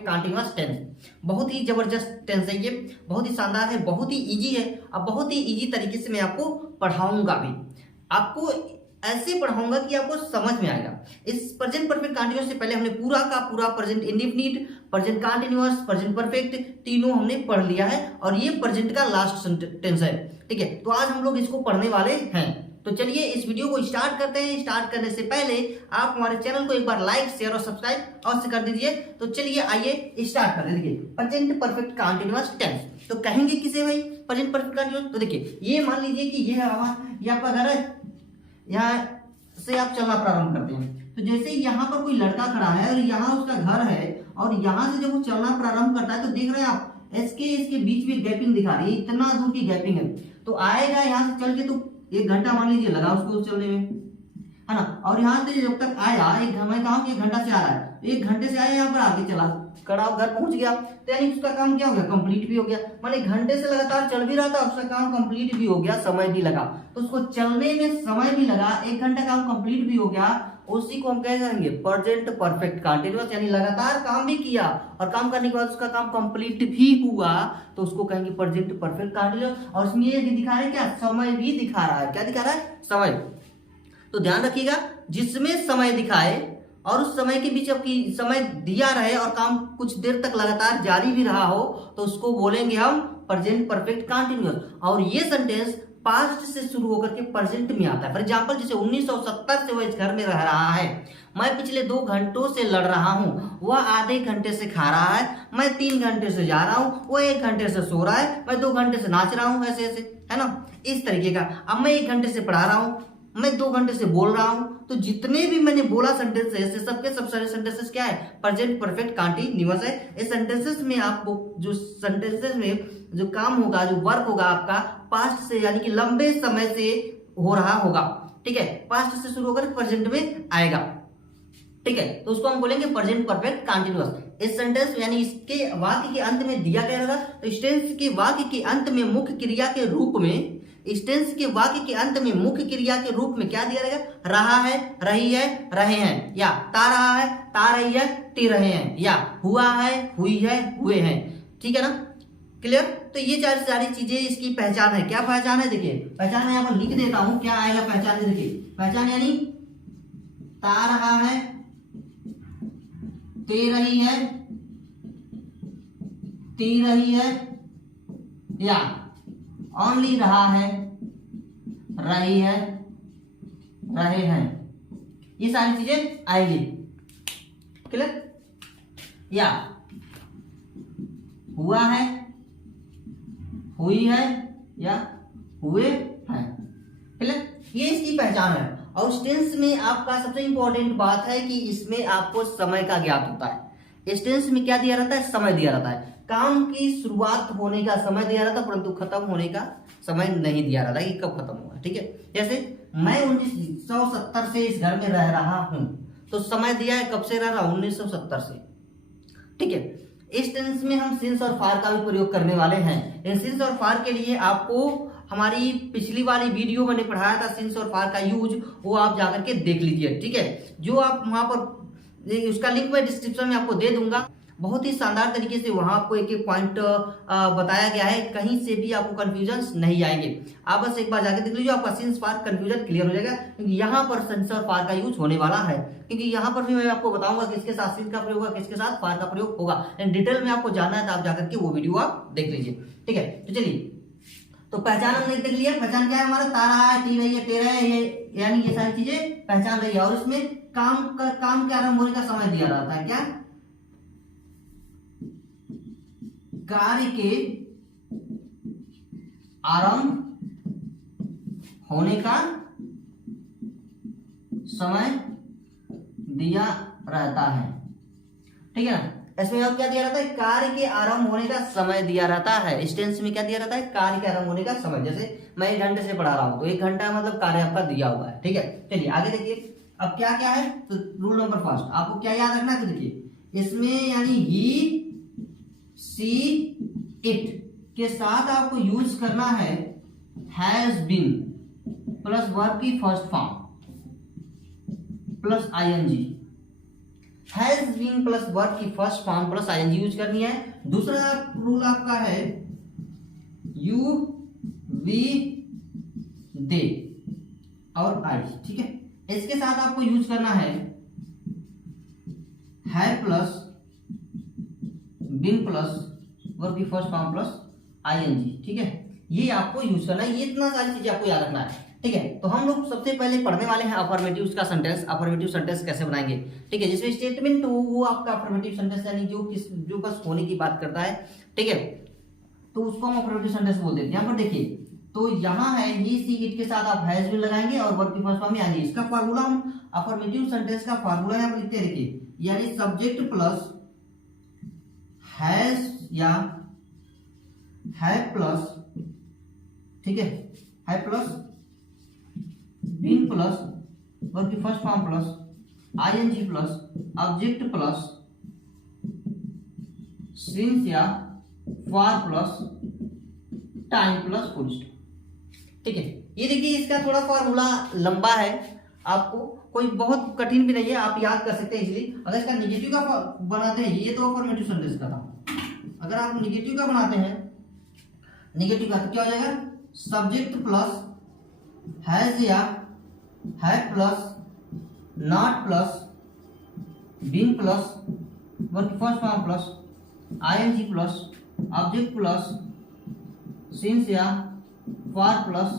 Perfect continuous tense. बहुत ही जबरदस्त tense है ये, बहुत ही शानदार है, बहुत ही इजी है। अब बहुत ही इजी तरीके से मैं आपको पढ़ाऊंगा भी, आपको ऐसे पढ़ाऊंगा कि आपको समझ में आएगा। इस प्रेजेंट परफेक्ट कंटीन्यूअस से पहले हमने पूरा का पूरा present indefinite, present continuous, present perfect तीनों हमने पढ़ लिया है और ये प्रेजेंट का लास्ट टेंस है। ठीक है, तो आज हम लोग इसको पढ़ने वाले हैं। तो चलिए इस वीडियो को स्टार्ट करते हैं। स्टार्ट करने से पहले आप हमारे चैनल को एक बार लाइक, शेयर और सब्सक्राइब अवश्य कर दीजिए। तो चलिए आइए स्टार्ट कर देखिए प्रेजेंट परफेक्ट कंटीन्यूअस टेंस। तो कहेंगे किसे भाई प्रेजेंट परफेक्ट कंटीन्यूअस? तो देखिए ये मान लीजिए कि ये आपका घर है, यहाँ से आप चलना प्रारंभ करते हैं। तो जैसे यहाँ पर कोई लड़का खड़ा है और यहाँ उसका घर है और यहाँ से जब वो चलना प्रारंभ करता है तो देख रहे हैं आप इसके बीच में गैपिंग दिखा रही है, इतना दूर की गैपिंग है। तो आएगा यहाँ से चल के तो 1 घंटा मान लीजिए लगा उसको चलने में, है ना। और यहाँ से जब तक आया मैं कहा 1 घंटा से आ रहा है, 1 घंटे से आया यहाँ पर आगे चला कड़ा घर पहुंच गया, तो यानी उसका काम क्या हो गया? कंप्लीट भी हो गया। माने 1 घंटे से लगातार चल भी रहा था, उसका काम कंप्लीट भी हो गया, समय भी लगा। तो उसको चलने में समय भी लगा, 1 घंटा काम कंप्लीट भी हो गया। उसी को हम कह करेंगे प्रेजेंट परफेक्ट कंटीन्यूअस, यानी लगातार काम भी किया और काम करने के बाद उसका काम कंप्लीट भी हुआ, तो उसको कहेंगे प्रेजेंट परफेक्ट कंटीन्यूअस। और इसमें ये दिखा रहा है क्या? समय भी दिखा रहा है। क्या दिखा रहा है? समय। तो ध्यान रखिएगा, जिसमें समय दिखाए और उस समय के बीच आपकी समय दिया रहे और काम कुछ देर तक लगातार जारी भी रहा हो, तो उसको बोलेंगे हम प्रेजेंट परफेक्ट कंटीन्यूअस। और ये सेंटेंस पास्ट से शुरू होकर के प्रेजेंट में आता है। फॉर एग्जांपल जैसे 1970 से वह इस घर में रह रहा है, मैं पिछले 2 घंटों से लड़ रहा हूँ, वह आधे घंटे से खा रहा है, मैं 3 घंटे से जा रहा हूँ, वो 1 घंटे से सो रहा है, मैं 2 घंटे से नाच रहा हूँ, ऐसे ऐसे, है ना, इस तरीके का। अब मैं 1 घंटे से पढ़ा रहा हूँ, मैं 2 घंटे से बोल रहा हूं। तो जितने भी मैंने बोला सेंटेंसेस, सबके सब सारे सेंटेंसेस क्या है? प्रेजेंट परफेक्ट कंटीन्यूअस है। इस सेंटेंसेस में आपको जो सेंटेंसेस में जो काम होगा, जो वर्क होगा आपका पास्ट से, यानी कि लंबे समय से हो रहा होगा। ठीक है, पास्ट से शुरू होकर प्रेजेंट में आएगा। ठीक है, तो उसको हम बोलेंगे प्रेजेंट परफेक्ट कंटीन्यूअस। इस सेंटेंस यानी इसके वाक्य के अंत में दिया गया रहेगा, तो इस टेंस के वाक्य के अंत में मुख्य क्रिया के रूप में, इस टेंस के वाक्य के अंत में मुख्य क्रिया के रूप में क्या दिया रहेगा? रहा है, रही है, रहे हैं, या ता रहा है, ता रही है, ती रहे हैं, या हुआ है, हुई है, हुए हैं। ठीक है ना, क्लियर? तो ये सारी चीजें इसकी पहचान है। क्या पहचान है? देखिए पहचान मैं यहाँ पर लिख देता हूं, क्या आएगा पहचान में। देखिए पहचान यानी ता रहा है, ते रही है, ती रही है, या ओनली रहा है, रही है, रहे हैं, ये सारी चीजें आएंगी। क्लियर? या हुआ है, हुई है, या हुए हैं। क्लियर? ये इसकी पहचान है। और इस टेंस में आपका सबसे इंपॉर्टेंट बात है कि इसमें आपको समय का ज्ञात होता है। इस टेंस में क्या दिया रहता है? समय दिया रहता है। काम की शुरुआत होने का समय दिया रहता है, परंतु खत्म होने का समय नहीं दिया रहता कि कब खत्म होगा। ठीक है, जैसे मैं 1970 से इस घर में रह रहा हूं, तो समय दिया है कब से रह रहा हूं? 1970 से। ठीक है, इस टेंस में हम सिंस और फार का भी प्रयोग करने वाले हैं। इन सिंस और फार के लिए आपको हमारी पिछली वाली वीडियो मैंने पढ़ाया था सिंस और फार का यूज, वो आप जाकर के देख लीजिए। ठीक है, जो आप वहां पर उसका लिंक मैं डिस्क्रिप्शन में आपको दे दूंगा। बहुत ही शानदार तरीके से वहां आपको एक एक पॉइंट बताया गया है, कहीं से भी आपको कंफ्यूजन नहीं आएंगे। आप बस एक बार जाकर देख लीजिए, आपका सिंस फार कंफ्यूजन क्लियर हो जाएगा, क्योंकि यहाँ पर सिंस और फार का यूज होने वाला है। क्योंकि यहाँ पर भी मैं आपको बताऊंगा किसके साथ सिंस का प्रयोग होगा, किसके साथ फार का प्रयोग होगा। डिटेल में आपको जानना है तो आप जाकर के वो वीडियो आप देख लीजिए। ठीक है, तो चलिए, तो पहचान हमने देख लिया। पहचान क्या है हमारा? तारा है, टी रही है, तेरा है, ये यानी ये सारी चीजें पहचान रही है। और इसमें काम के आरंभ होने का समय दिया रहता है। क्या? कार्य के आरंभ होने का समय दिया रहता है। ठीक है ना, इसमें अब क्या दिया रहता है? कार्य के आरंभ होने का समय दिया रहता है। इस टेंस में क्या दिया रहता है? कार्य के आरंभ होने का समय। जैसे मैं 1 घंटे से पढ़ा रहा हूं, तो 1 घंटा मतलब कार्य आपका दिया हुआ है। ठीक है, चलिए आगे देखिए। अब क्या क्या है? तो रूल नंबर फर्स्ट आपको क्या याद रखना है? देखिए इसमें यानी ही, सी, इट के साथ आपको यूज करना है हैज बीन प्लस वर्ब की first form plus ING. Has been plus verb की first form plus ING use करनी है। दूसरा रूल आपका है यू, वी, दे और आई, ठीक है। इसके साथ आपको यूज करना है प्लस बीन प्लस वर्ब की फर्स्ट फॉर्म प्लस आईएनजी, ठीक है। ये आपको यूज करना है, ये इतना सारी चीजें आपको याद रखना है, ठीक है। तो हम लोग सबसे पहले पढ़ने वाले हैं अफर्मेटिव का सेंटेंस, अफर्मेटिव सेंटेंस कैसे बनाएंगे, ठीक है। जिसमें स्टेटमेंट हो वो आपका अफर्मेटिव सेंटेंस यानी जो बस होने की बात करता है, ठीक है, तो उसको हम अफर्मेटिव सेंटेंस बोल देते हैं। यहाँ पर देखिए, तो यहाँ है ही, सी, इट के साथ आप हैज बीन लगाएंगे और वर्ब की फर्स्ट फॉर्म में आएंगे। इसका फार्मूला हम अफर्मेटिव सेंटेंस का फार्मूला यहाँ पर लिखते हैं, देखिए, यानी सब्जेक्ट प्लस हैज या है प्लस, ठीक है, है प्लस बीन प्लस वर्ब की first form plus ING plus object plus since या for plus time plus full stop, ठीक है। ये देखिए, इसका थोड़ा फॉर्मूला लंबा है, आपको कोई बहुत कठिन भी नहीं है, आप याद कर सकते हैं इजीली। अगर इसका निगेटिव का बनाते हैं, ये तो अफर्मेटिव सेंटेंस का था, अगर आप निगेटिव का बनाते हैं, निगेटिव का तो क्या हो जाएगा, सब्जेक्ट प्लस हैज या है plus not plus been plus verb first form plus ING plus object plus since या for plus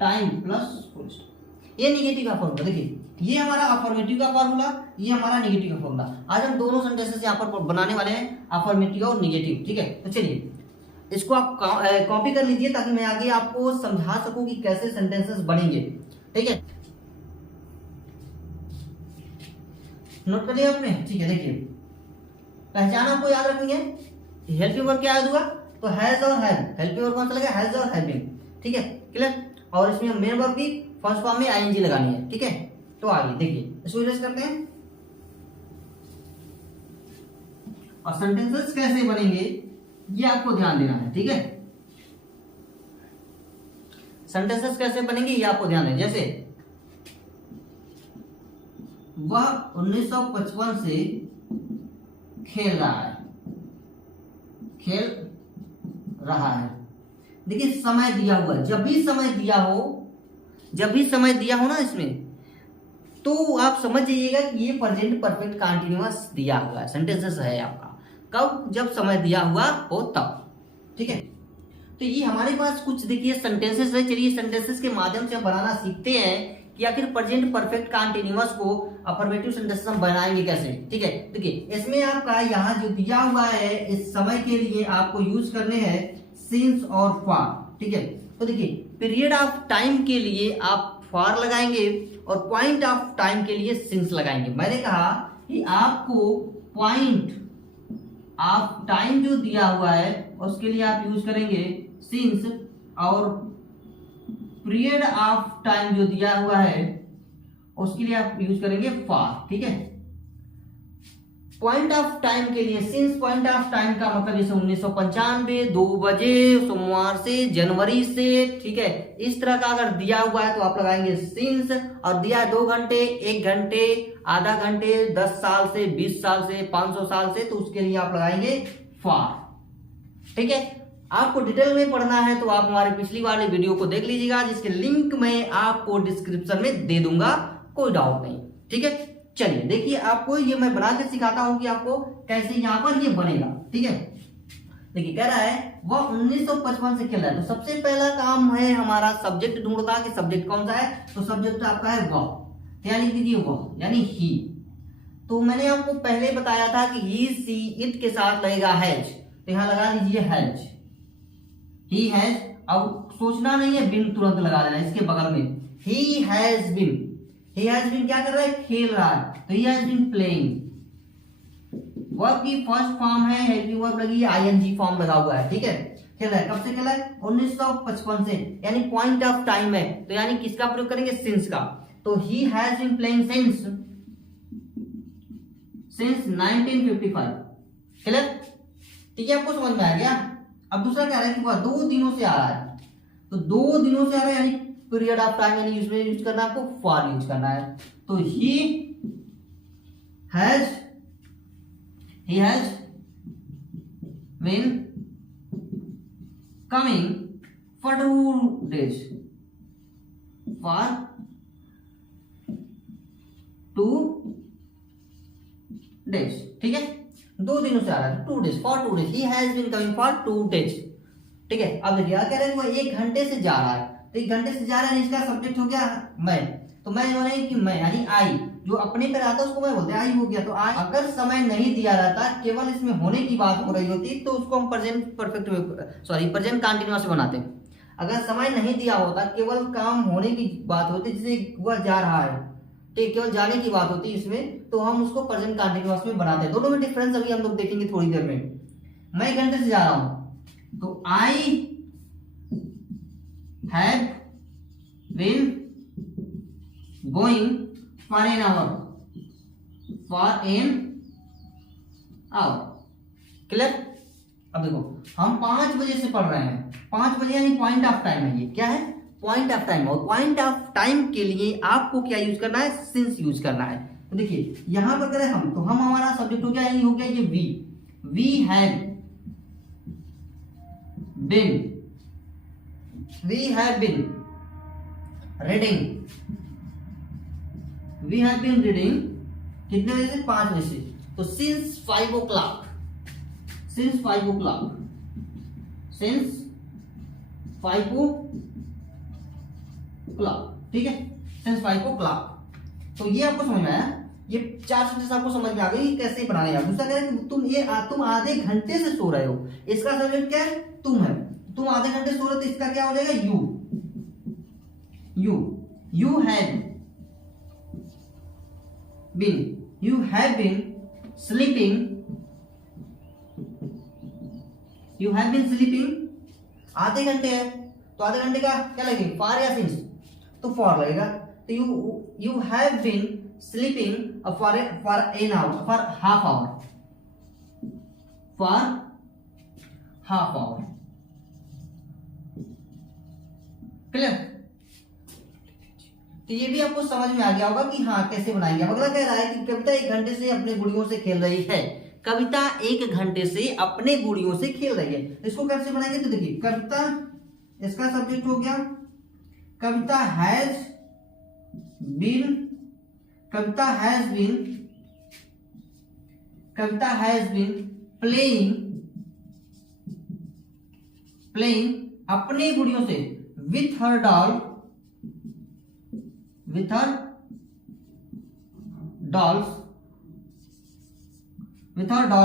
time plus full stop. ये निगेटिव का फॉर्मूला, देखिए, ये हमारा अफर्मेटिव का फॉर्मूला, ये हमारा निगेटिव का फॉर्मूला। आज हम दोनों सेंटेंसेस यहाँ पर बनाने वाले हैं, अफर्मेटिव और निगेटिव, ठीक है। तो चलिए इसको आप कॉपी कर लीजिए ताकि मैं आगे आपको समझा सकूं कि कैसे सेंटेंसेस बनेंगे, ठीक है। नोट कर लिया आपने, ठीक है। देखिए, पहचान आपको याद रखेंगे, हेल्पिंग वर्ब क्या याद हुआ, तो हैज और हैव, हेल्पिंग वर्ब कौन सा लगा, हैज और हैविंग, ठीक है, क्लियर। और इसमें मेन वर्ब की फर्स्ट फॉर्म में आईएनजी लगानी है, ठीक है। तो आइए देखिए, इसको इरेज करते हैं और सेंटेंसेस कैसे बनेंगे ये आपको ध्यान देना है, ठीक है। सेंटेंसेस कैसे बनेंगे ये आपको ध्यान देना। जैसे वह 1955 से खेल रहा है, खेल रहा है, देखिए समय दिया हुआ है, जब भी समय दिया हो ना इसमें, तो आप समझ जाइएगा कि ये प्रेजेंट परफेक्ट कंटीन्यूअस दिया हुआ है, सेंटेंसेस है आपका, कब, जब समय दिया हुआ हो तब, ठीक है। तो ये हमारे पास कुछ देखिए सेंटेंसेस है। चलिए सेंटेंसेस के माध्यम से हम बनाना सीखते हैं कि आखिर प्रेजेंट परफेक्ट कंटीन्यूअस को अफर्मेटिव सेंटेंसेस हम बनाएंगे कैसे, ठीक है। देखिए, इसमें आपका यहाँ जो दिया हुआ है, इस समय के लिए आपको यूज करने हैं सिंस और फॉर, ठीक है। तो देखिए, पीरियड ऑफ टाइम के लिए आप फॉर लगाएंगे और पॉइंट ऑफ टाइम के लिए सिंस लगाएंगे। मैंने कहा कि आपको पॉइंट ऑफ टाइम जो दिया हुआ है उसके लिए आप यूज करेंगे सिंस, और पीरियड ऑफ टाइम जो दिया हुआ है उसके लिए आप यूज करेंगे फॉर, ठीक है। पॉइंट ऑफ टाइम के लिए सिंस, पॉइंट ऑफ टाइम का मतलब जैसे 1995, 2 बजे, सोमवार से, जनवरी से, ठीक है। इस तरह का अगर दिया हुआ है तो आप लगाएंगे सिंस, और दिया है 2 घंटे, 1 घंटे, आधा घंटे, 10 साल से, 20 साल से, 500 साल से, तो उसके लिए आप लगाएंगे फॉर, ठीक है। आपको डिटेल में पढ़ना है तो आप हमारे पिछली वाली वीडियो को देख लीजिएगा, जिसके लिंक मैं आपको डिस्क्रिप्शन में दे दूंगा, कोई डाउट नहीं, ठीक है। चलिए देखिए, आपको ये मैं बना के सिखाता हूं कि आपको कैसे यहाँ पर ये बनेगा, ठीक है। देखिए, कह रहा है वह 1955 से खेल रहा है, तो सबसे पहला काम है हमारा सब्जेक्ट ढूंढना कि सब्जेक्ट कौन सा है, तो सब्जेक्ट आपका है वह, क्या लिख दीजिए, वह यानी ही। तो मैंने आपको पहले बताया था कि ही, सी, इट के साथ लगेगा हैज, तो यहां लगा दीजिए हैज, ही हैज। अब सोचना नहीं है, बिन तुरंत लगा देना, इसके बगल में he has been, he has been क्या कर रहा है, खेल रहा है, तो he has been playing. Verb की फर्स्ट फॉर्म है, हेल्पिंग वर्ब लगी, आईएनजी फॉर्म लगा हुआ है, ठीक है। खेल रहा है, कब से खेला है, 1955 से, यानी पॉइंट ऑफ टाइम है, तो यानी किसका प्रयोग करेंगे, सिंस का। तो he has been playing since 1955, clear, ठीक है, आपको समझ में आ गया। अब दूसरा क्या है कि वह 2 दिनों से आ रहा है, तो 2 दिनों से आ रहा है यानी पीरियड ऑफ टाइम, यानी यूज करना है आपको फॉर यूज करना है, तो he has been coming for 2 days, for 2 days, ठीक है, 2 दिनों से आ रहा है, 2 days, for 2 days, he has been coming for 2 days, ठीक है। अब क्या कह रहे हैं, वो 1 घंटे से जा रहा है, तो 1 घंटे से जा रहा है, इसका सब्जेक्ट हो गया मैं, तो मैं जो है कि मैं यानी आई, जो अपने पर आता है उसको मैं बोलते हैं आई हो गया। तो आई, अगर समय नहीं दिया रहता, केवल इसमें होने की बात हो रही होती, तो उसको हम प्रेजेंट कंटीन्यूअस बनाते हैं। अगर समय नहीं दिया होता, केवल काम होने की बात होती, जैसे वह जा रहा है, ठीक, केवल जाने की बात होती इसमें, तो हम उसको प्रेजेंट कंटीन्यूअस में बनाते हैं। दोनों में डिफरेंस अभी हम लोग देखेंगे थोड़ी देर में। मैं 1 घंटे से जा रहा हूं, तो I have been going for an hour, clear. अब देखो हम 5 बजे से पढ़ रहे हैं, 5 बजे यानी पॉइंट ऑफ टाइम है, ये क्या है, पॉइंट ऑफ टाइम। और पॉइंट ऑफ टाइम के लिए आपको क्या यूज करना है, सिंस यूज करना है। तो देखिए यहां पर करें हम, तो हम हमारा सब्जेक्ट हो गया, ये हो गया ये we have been reading, we have been reading कितने बजे से, 5 बजे से, तो सिंस 5 o'clock, सिंस 5 o'clock, ठीक है, सिंस 5 o'clock। तो ये आपको समझ में आया, ये 4 सेंटेंस आपको समझ में आ गई कैसे बनाने हैं। दूसरा कह रहे हैं तुम आधे घंटे से सो रहे हो, इसका सब्जेक्ट क्या है, तुम है, तुम आधे घंटे सो रहे हो, तो इसका क्या हो जाएगा, यू have been sleeping, आधे घंटे है, तो आधे घंटे का क्या लगेगा, फॉर या सिंस, तो फॉर लगेगा। तो you have been sleeping for an hour, for half hour, clear. तो ये भी आपको समझ में आ गया होगा कि हाँ कैसे बनाएंगे। अगला कह रहा है कि कविता 1 घंटे से अपने गुड़ियों से खेल रही है, कविता 1 घंटे से अपने गुड़ियों से खेल रही है, इसको कैसे बनाएंगे, तो देखिए कविता, इसका सब्जेक्ट हो गया, कविता हैज बीन प्लेइंग अपने गुड़ियों से, विथ हर डॉल्स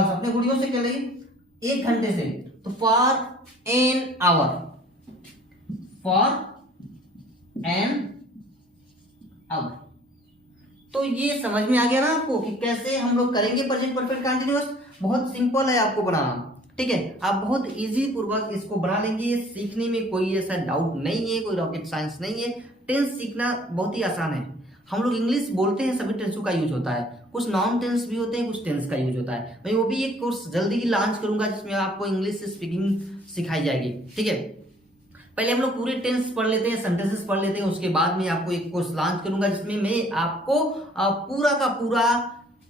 अपने गुड़ियों से खेल रही 1 घंटे से, तो फॉर एन आवर, तो ये समझ में आ गया ना आपको कि कैसे हम लोग करेंगे प्रेजेंट परफेक्ट कंटीन्यूअस। बहुत सिंपल है आपको बनाना, ठीक है, आप बहुत इजी पूर्वक इसको बना लेंगे। ये सीखने में कोई ऐसा डाउट नहीं है, कोई रॉकेट साइंस नहीं है। टेंस सीखना बहुत ही आसान है। हम लोग इंग्लिश बोलते हैं, सभी टेंसों का यूज होता है, कुछ नॉन टेंस भी होते हैं, कुछ टेंस का यूज होता है। मैं वो भी एक कोर्स जल्दी ही लॉन्च करूंगा जिसमें आपको इंग्लिश स्पीकिंग सिखाई जाएगी, ठीक है। पहले हम लोग पूरे टेंस पढ़ लेते हैं, सेंटेंसेस पढ़ लेते हैं, उसके बाद में आपको एक कोर्स लॉन्च करूंगा जिसमें मैं आपको पूरा का पूरा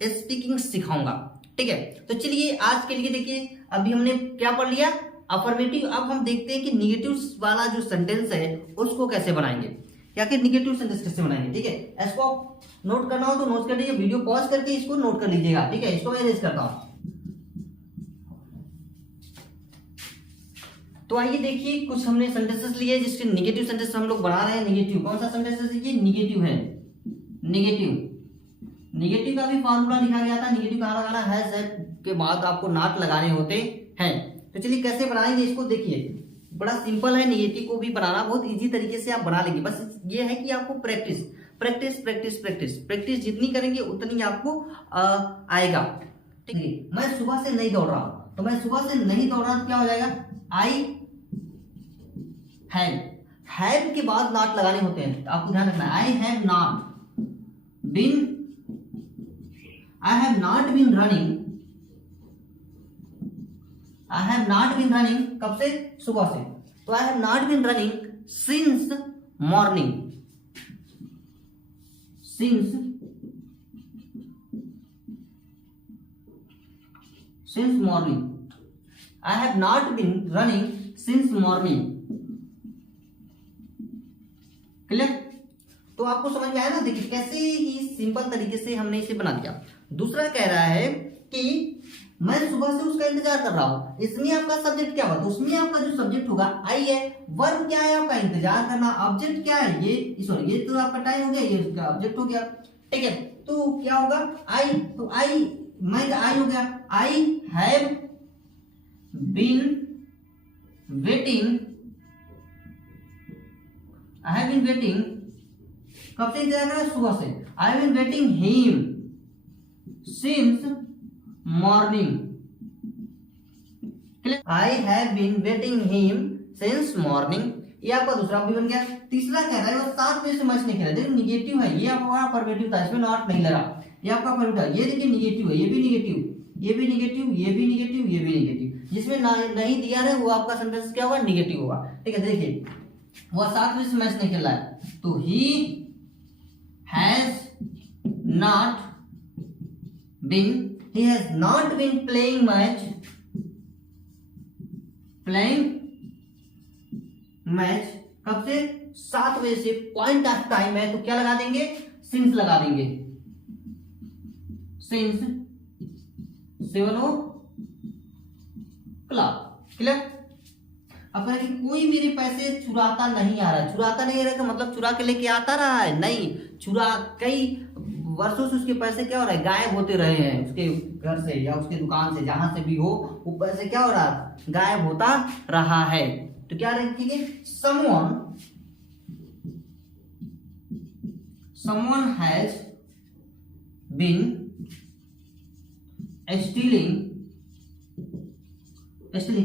स्पीकिंग सिखाऊंगा, ठीक है। तो चलिए आज के लिए देखिए, अभी हमने क्या पढ़ लिया, अफर्मेटिव। अब हम देखते हैं कि निगेटिव वाला जो सेंटेंस है उसको कैसे बनाएंगे, या कि निगेटिव सेंटेंस कैसे बनाएंगे, ठीक है। इसको नोट करना हो तो नोट कर लीजिए, वीडियो पॉज करके इसको नोट कर लीजिएगा, ठीक है। इसको मैं रेज करता हूं। तो आइए देखिए, कुछ हमने सेंटेंसेस लिए जिसके निगेटिव सेंटेंस हम लोग बना रहे हैं। निगेटिव कौन सा सेंटेंस है, ये निगेटिव है। निगेटिव का भी फॉर्मूला लिखा गया था। निगेटिव कहाँ लगाना है, के बाद आपको नॉट लगाने होते हैं। तो चलिए कैसे बनाएंगे इसको देखिए, बड़ा सिंपल है। निगेटिव को भी बनाना बहुत इजी तरीके से आप बना लेंगे, बस ये है कि आपको प्रैक्टिस जितनी करेंगे उतनी आपको आएगा, ठीक है। मैं सुबह से नहीं दौड़ रहा, तो मैं सुबह से नहीं दौड़ रहा तो क्या हो जाएगा, आई हैव के बाद नॉट लगाने होते हैं, तो आपको ध्यान रखना है। I have not been running, कब से, सुबह से। तो I have not been running since morning, since morning, I have not been running since morning. Clear? तो आपको समझ में आया ना? देखिए कैसे ही सिंपल तरीके से हमने इसे बना दिया। दूसरा कह रहा है कि मैं सुबह से उसका इंतजार कर रहा हूं, इसमें आपका सब्जेक्ट क्या हुआ? तो उसमें आपका जो सब्जेक्ट होगा आई है, वर्ब क्या है आपका? इंतजार करना। ऑब्जेक्ट क्या है? ये सॉरी, ये तो आपका टाइम हो गया, ये उसका ऑब्जेक्ट हो गया। ठीक है, तो क्या होगा? आई, तो आई, मैं का आई हो गया। I have been waiting, I have been waiting, कब से इंतजार कर रहा है? सुबह से। I have been waiting him since morning. I have been waiting him since morning, ये आपका दूसरा भी बन गया। तीसरा कह रहा है वो 7 बजे से मैच नहीं खेला, देखिए निगेटिव है, ये आपका पॉजिटिव था, इसमें नॉट नहीं लगा, ये आपका पॉजिटिव है। ये देखिए निगेटिव है, ये भी निगेटिव, ये भी निगेटिव, ये भी निगेटिव, ये भी निगेटिव, जिसमें नहीं दिया है वो आपका सेंटेंस क्या होगा? निगेटिव होगा। ठीक है, देखिए वो 7 बजे से मैच नहीं खेला है, तो he has not been, he has not been playing match कब से? 7 बजे से। पॉइंट ऑफ टाइम है तो क्या लगा देंगे? सिंस लगा देंगे, सिंस 7 o'clock। क्लियर? अब कि कोई मेरे पैसे चुराता नहीं आ रहा है, चुराता नहीं आ रहा है का मतलब चुरा के लेके आता रहा है? नहीं, चुरा कई वर्षों से उसके पैसे क्या हो रहा है? गायब होते रहे हैं उसके घर से या उसके दुकान से, जहां से भी हो, वो पैसे क्या हो रहा है? गायब होता रहा है। तो क्या रखेंगे? someone has been stealing,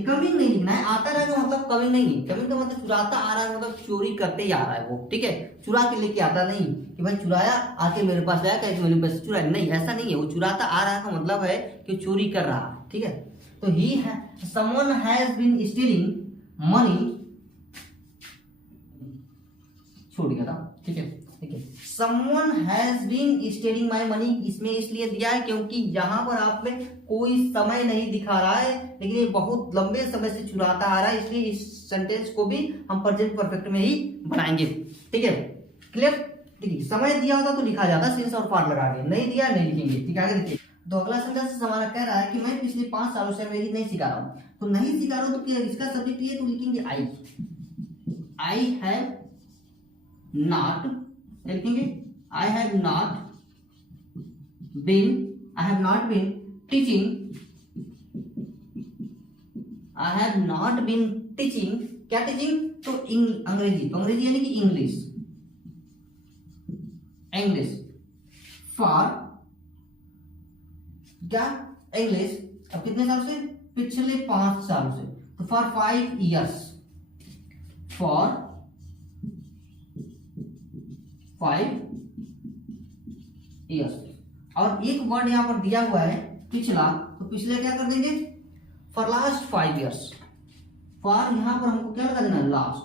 coming नहीं लिखना है, आता रहेगा मतलब कमिंग नहीं, कमिंग का मतलब चुराता आ रहा है, मतलब चोरी करते ही आ रहा है वो। ठीक है, चुरा के लेके आता नहीं कि भाई चुराया आके मेरे पास आया कहीं मेरे पैसे चुराए, नहीं ऐसा नहीं है, वो चुराता आ रहा है का मतलब है कि चोरी कर रहा है। ठीक है, तो ही है someone has been stealing money, छोड़ गया था। ठीक है, देखिए someone has been stealing my money, इसमें इसलिए दिया है क्योंकि यहाँ पर आप में कोई समय नहीं दिखा रहा है, लेकिन ये बहुत लंबे समय से चुराता आ रहा है, इसलिए इस सेंटेंस को भी हम प्रेजेंट परफेक्ट में ही बनाएंगे। ठीक है, क्लियर? देखिए समय दिया होता तो लिखा जाता सिंस और फॉर लगा के, नहीं दिया नहीं लिखेंगे। ठीक है, आगे देखिए। तो अगला सेंटेंस हमारा कह रहा है कि मैं पिछले 5 सालों से अंग्रेजी नहीं सिखा रहा हूँ, तो नहीं सिखा रहा हूँ तो इसका सब्जेक्ट ये, तो लिखेंगे आई हैव नॉट, लिखेंगे I have not been teaching, I have not been teaching, क्या टीचिंग? तो अंग्रेजी, तो अंग्रेजी यानी कि इंग्लिश फॉर क्या? इंग्लिश। अब कितने साल से? पिछले 5 सालों से, तो फॉर 5 years, फॉर 5 years। और एक वर्ड यहां पर दिया हुआ है पिछला, तो पिछले क्या कर देंगे? फॉर लास्ट 5 years, फॉर यहां पर हमको क्या लगा देना? लास्ट।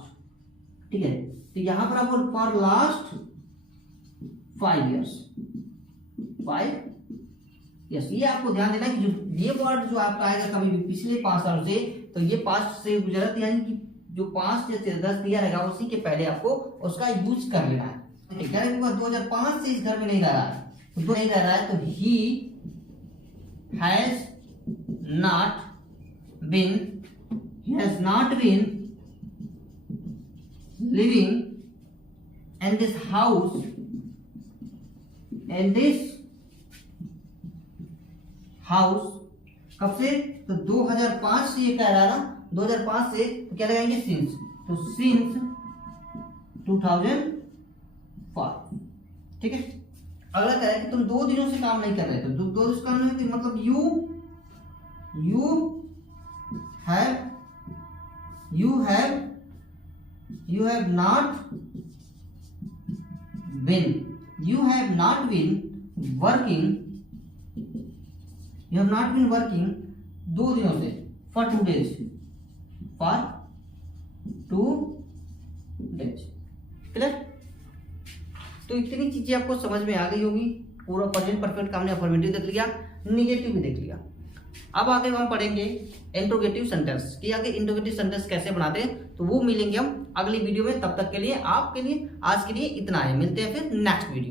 ठीक है, तो यहां पर आपको फॉर लास्ट 5 years, 5 years, ये आपको ध्यान देना कि जो ये वर्ड जो आपका आएगा कभी भी पिछले 5 सालों से, तो ये पास्ट से गुजरत, यानी कि जो 5 से 10 दिया रहेगा उसी के पहले आपको उसका यूज कर लेना है। 2005 से इस घर में नहीं रह रहा है, तो नहीं रह रहा है, तो he has not been living in this house, कब से? तो 2005 से ये कह रहा है ना, 2005 से, तो क्या लगाएंगे? सिंस, तो सिंस 2005। ठीक है, अगला कह रहा है कि तुम 2 दिनों से काम नहीं कर रहे थे, तो 2 दिन से काम नहीं करते मतलब you have not been working 2 दिनों से, for 2 days, क्लियर? तो इतनी चीजें आपको समझ में आ गई होगी। पूरा प्रेजेंट परफेक्ट का हमने अफर्मेटिव देख लिया, निगेटिव भी देख लिया। अब आगे हम पढ़ेंगे इंट्रोगेटिव सेंटेंस कि आगे इंट्रोगेटिव सेंटेंस कैसे बनाते हैं, तो वो मिलेंगे हम अगली वीडियो में। तब तक के लिए आपके लिए आज के लिए इतना है, मिलते हैं फिर नेक्स्ट वीडियो।